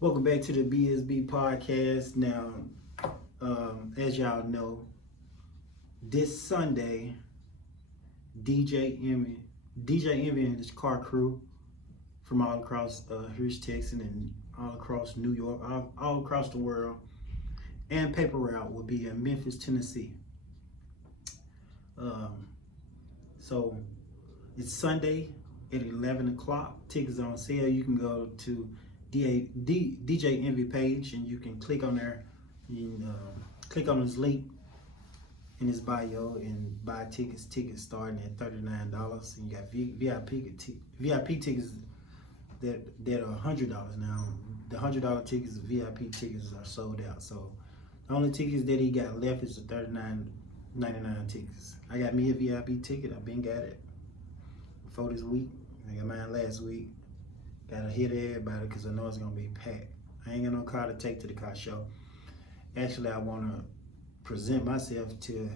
Welcome back to the BSB podcast. Now, as y'all know, this Sunday, DJ Envy, and his car crew from all across Houston, Texas, and all across New York, all across the world, and Paper Route will be in Memphis, Tennessee. So it's Sunday at 11 o'clock. Tickets on sale. You can go to DJ Envy page and you can click on there. You can, click on his link in his bio and buy tickets. Tickets starting at $39. And you got VIP tickets that are $100 now. The $100 tickets, the VIP tickets are sold out. So the only tickets that he got left is the $39.99 tickets. I got me a VIP ticket. I've been got it before this week. I got mine last week. Gotta hit everybody because I know it's gonna be packed. I ain't got no car to take to the car show. Actually, I wanna present myself to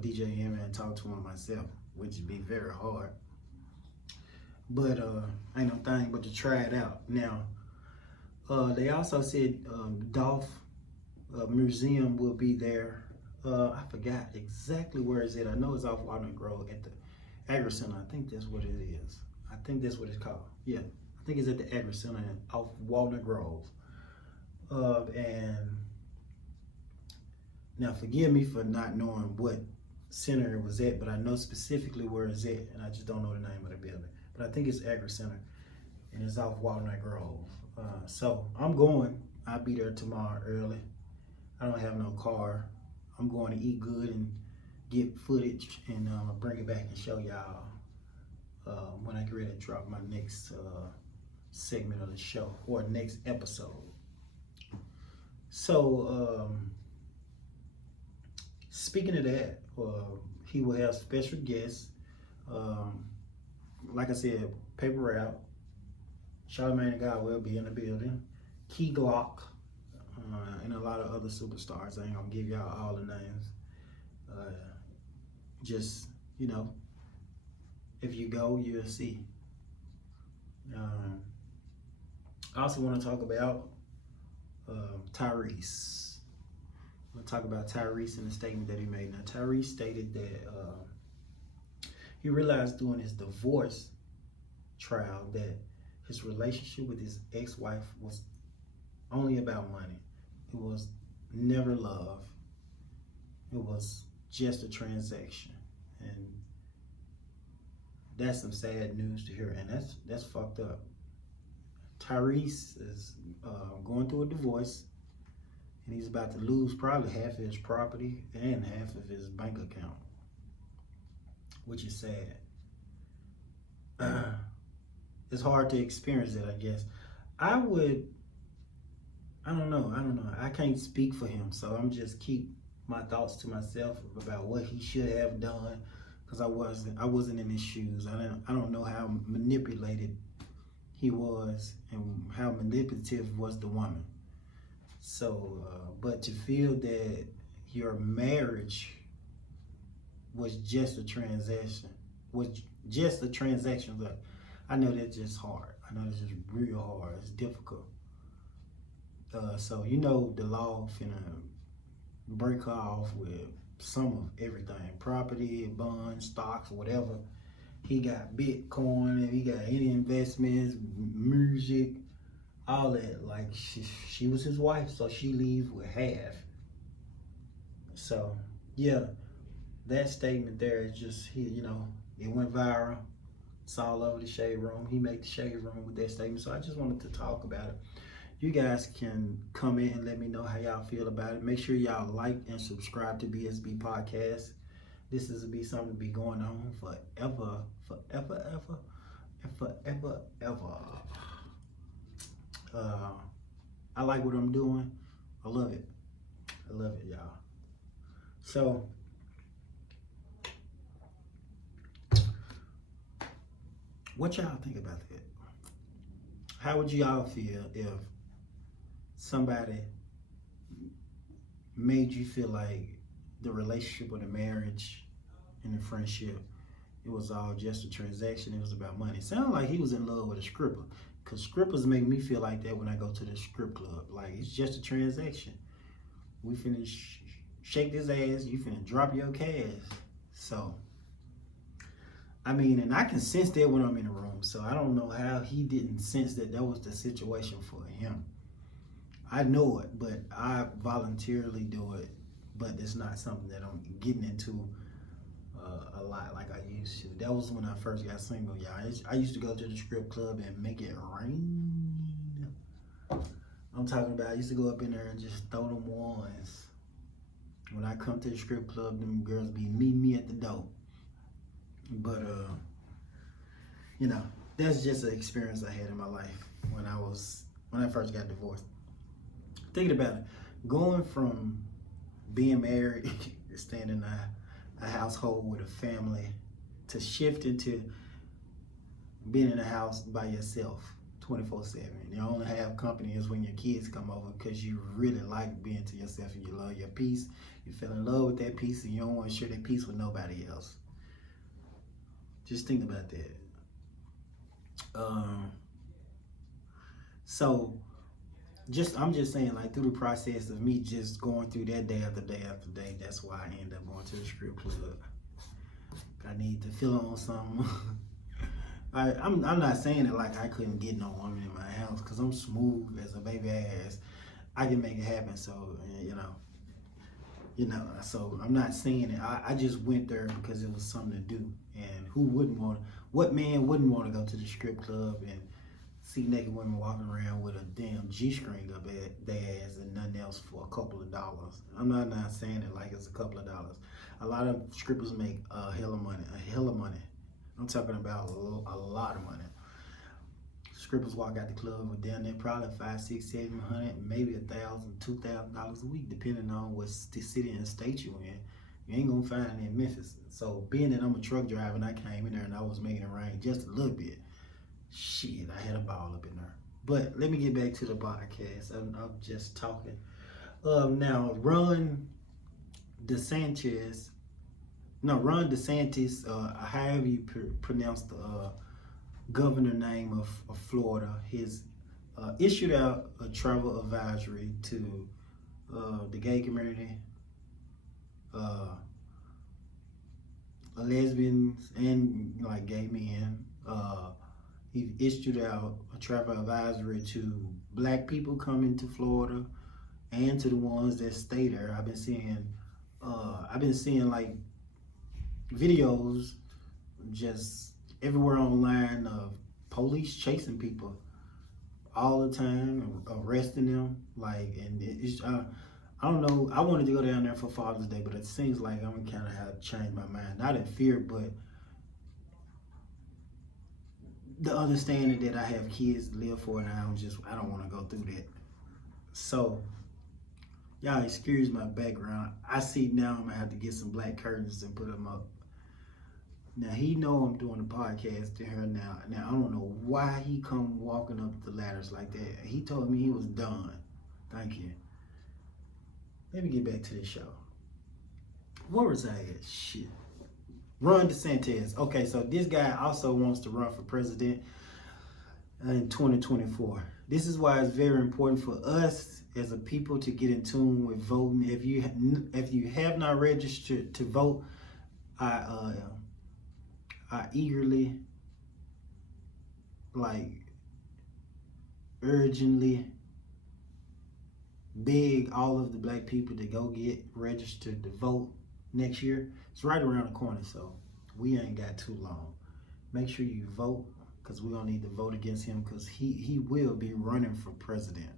DJ M and talk to him myself, which would be very hard. But ain't no thing but to try it out. Now, they also said Dolph Museum will be there. I forgot exactly where it's at. I know it's off Walnut Grove at the Agri Center. I think that's what it is. I think that's what it's called. Yeah, I think it's at the Agri Center off Walnut Grove. And now forgive me for not knowing what center it was at, but I know specifically where it's at, and I just don't know the name of the building. But I think it's Agri Center, and it's off Walnut Grove. So I'm going. I'll be there tomorrow early. I don't have no car. I'm going to eat good and get footage and bring it back and show y'all when I get ready to drop my next segment of the show or next episode. So speaking of that, he will have special guests. Like I said, Paper Route, Charlamagne and God will be in the building, Key Glock, and a lot of other superstars. I ain't gonna give y'all all the names. Just, you know, if you go, you'll see. I also want to talk about Tyrese. I'm going to talk about Tyrese and the statement that he made. Now, Tyrese stated that he realized during his divorce trial that his relationship with his ex-wife was only about money. It was never love. It was just a transaction. And that's some sad news to hear, and that's fucked up. Tyrese is going through a divorce, and he's about to lose probably half of his property and half of his bank account, which is sad. It's hard to experience it, I guess. I don't know. I can't speak for him, so I'm just keep my thoughts to myself about what he should have done, because I wasn't in his shoes. I don't know how manipulated he was and how manipulative was the woman. So, but to feel that your marriage was just a transaction, but I know that's just hard. I know it's just real hard. It's difficult. So you know the law finna break her off with some of everything: property, bonds, stocks, whatever. He got Bitcoin, and he got any investments, music, all that. Like she was his wife, so she leaves with half. So yeah, that statement there is just it went viral. It's all over the Shade Room. He made the Shade Room with that statement. So I just wanted to talk about it. You guys can comment and let me know how y'all feel about it. Make sure y'all like and subscribe to BSB Podcast. This is to be something to be going on forever, and forever. I like what I'm doing. I love it. Y'all. So, what y'all think about that? How would y'all feel if somebody made you feel like the relationship or the marriage and the friendship, it was all just a transaction? It was about money. It sounded like he was in love with a stripper. Cause strippers make me feel like that when I go to the strip club. Like it's just a transaction. We finna shake this ass. You finna drop your cash. So, I mean, and I can sense that when I'm in the room. So I don't know how he didn't sense that was the situation for him. I know it, but I voluntarily do it. But it's not something that I'm getting into a lot like I used to. That was when I first got single, y'all. I used to go to the strip club and make it rain. I'm talking about I used to go up in there and just throw them ones. When I come to the strip club, them girls be meeting me at the door. But you know, that's just an experience I had in my life when I first got divorced. Thinking about it, going from being married, staying in a household with a family, to shifting to being in a house by yourself 24/7. You only have company is when your kids come over because you really like being to yourself and you love your peace. You fell in love with that peace and you don't want to share that peace with nobody else. Just think about that. So I'm just saying, like, through the process of me just going through that day after day after day, that's why I end up going to the strip club. I need to feel on something. I'm not saying it like I couldn't get no woman in my house, because I'm smooth as a baby ass. I can make it happen. So so I'm not saying it. I just went there because it was something to do. And what man wouldn't want to go to the strip club and see naked women walking around with a damn G-string up at their ass and nothing else for a couple of dollars? I'm not saying it like it's a couple of dollars. A lot of strippers make a hell of money. I'm talking about a lot of money. Strippers walk out the club with down there probably $500, $600, $700, maybe $1,000, $2,000 a week, depending on what city and state you in. You ain't gonna find it in Memphis. So being that I'm a truck driver and I came in there and I was making it rain just a little bit, shit, I had a ball up in there. But let me get back to the podcast. I'm just talking. Now, Ron DeSantis, however you pronounce the governor name of Florida, has issued out a travel advisory to the gay community, lesbians, and like gay men. He issued out a travel advisory to black people coming to Florida and to the ones that stay there. I've been seeing like videos just everywhere online of police chasing people all the time, arresting them. Like, and it's I don't know. I wanted to go down there for Father's Day, but it seems like I'm gonna kind of have to change my mind. Not in fear, but the understanding that I have kids to live for, and I don't want to go through that. So, y'all excuse my background. I see now I'm gonna have to get some black curtains and put them up. Now he know I'm doing a podcast to her now. Now I don't know why he come walking up the ladders like that. He told me he was done. Thank you. Let me get back to the show. Where was I at? Shit. Ron DeSantis. Okay, so this guy also wants to run for president in 2024. This is why it's very important for us as a people to get in tune with voting. If you have not registered to vote, I eagerly, like, urgently beg all of the black people to go get registered to vote next year. It's right around the corner, so we ain't got too long. Make sure you vote, because we're gonna need to vote against him, because he will be running for president.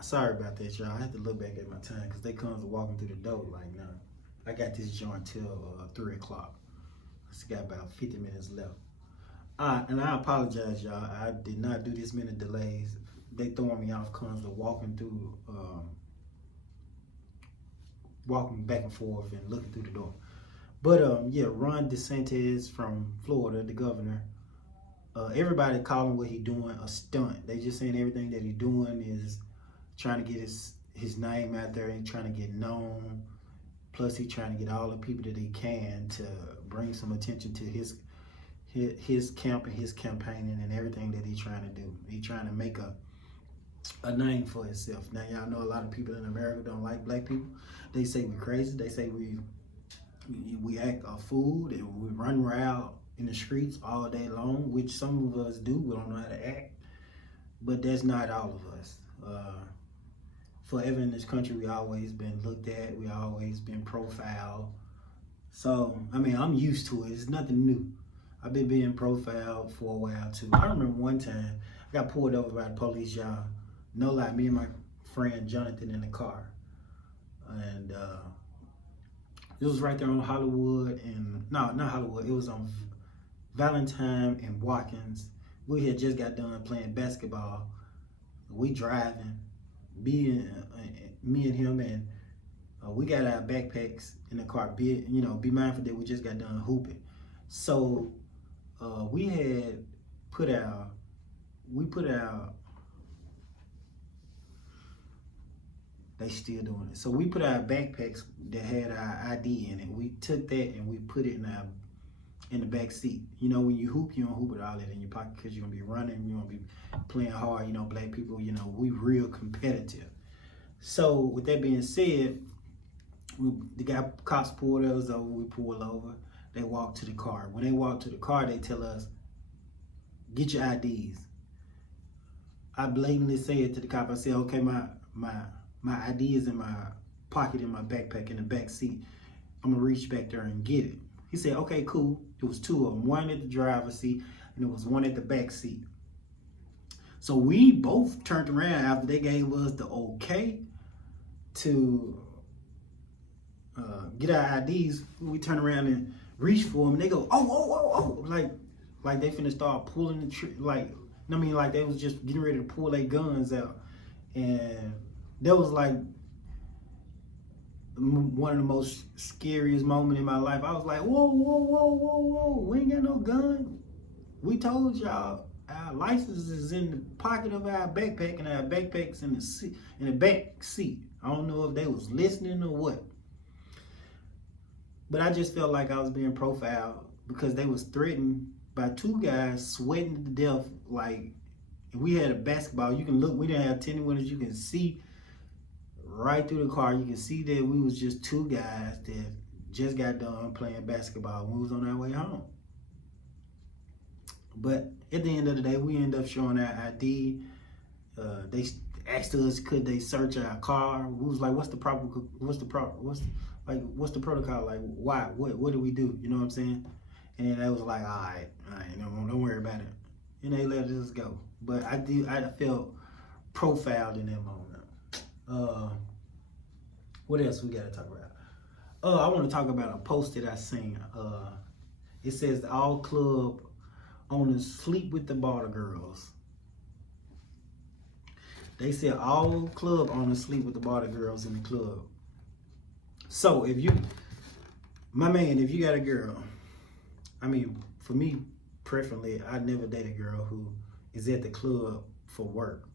Sorry about that, y'all. I have to look back at my time because they comes walking through the door like, nah. I got this joint till 3 o'clock. I still got about 50 minutes left. And I apologize, y'all. I did not do this many delays. They throwing me off because of walking back and forth and looking through the door. But yeah, Ron DeSantis from Florida, the governor. Everybody calling what he doing a stunt. They just saying everything that he doing is trying to get his name out there and trying to get known. Plus, he trying to get all the people that he can to bring some attention to his camp and his campaigning and everything that he's trying to do. He's trying to make a name for himself. Now, y'all know a lot of people in America don't like black people. They say we crazy. They say we act a fool, and we run around in the streets all day long, which some of us do. We don't know how to act, but that's not all of us. Forever in this country, we always been looked at. We always been profiled. So, I mean, I'm used to it. It's nothing new. I've been being profiled for a while too. I remember one time I got pulled over by the police, y'all. No lie, me and my friend Jonathan in the car, and it was right there on Hollywood and no, not Hollywood. It was on Valentine and Watkins. We had just got done playing basketball. We driving, me and him, and we got our backpacks in the car. Be mindful that we just got done hooping. So we put our they still doing it. So we put our backpacks that had our ID in it. We took that and we put it in the back seat. You know, when you hoop, you don't hoop with all that in your pocket because you're gonna be running, you're gonna be playing hard. You know, black people, we real competitive. So with that being said, the cops pulled us over. We pulled over. They walked to the car. When they walk to the car, they tell us, "Get your IDs." I blatantly said to the cop, I said, "Okay, my ID is in my pocket in my backpack in the back seat. I'm gonna reach back there and get it." He said, "Okay, cool." It was two of them, one at the driver's seat and it was one at the back seat. So we both turned around after they gave us the okay to get our IDs. We turned around and reached for them and they go, oh, like they finna start pulling like they was just getting ready to pull their guns out. And that was like one of the most scariest moments in my life. I was like, whoa, we ain't got no gun. We told y'all our license is in the pocket of our backpack and our backpack's in the back seat. I don't know if they was listening or what. But I just felt like I was being profiled because they was threatened by two guys sweating to death. Like, if we had a basketball, you can look, we didn't have tinted windows, you can see right through the car. You can see that we was just two guys that just got done playing basketball when we was on our way home. But at the end of the day, we ended up showing our ID. They asked us, could they search our car? We was like, what's the protocol? Like, why? What do we do? You know what I'm saying? And they was like, all right, don't worry about it. And they let us go. But I felt profiled in that moment. What else we gotta talk about? I want to talk about a post that I seen. It says all club owners sleep with the bar girls. They said all club owners sleep with the bar girls in the club. So if you got a girl, I mean, for me, preferably, I never date a girl who is at the club for work.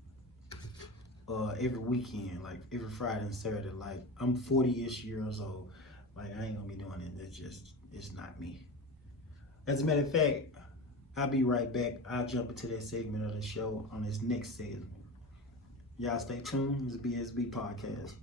Every weekend, like every Friday and Saturday. Like, I'm 40-ish years old. Like, I ain't gonna be doing it. It's not me. As a matter of fact, I'll be right back. I'll jump into that segment of the show on this next segment. Y'all stay tuned. It's a BSB podcast.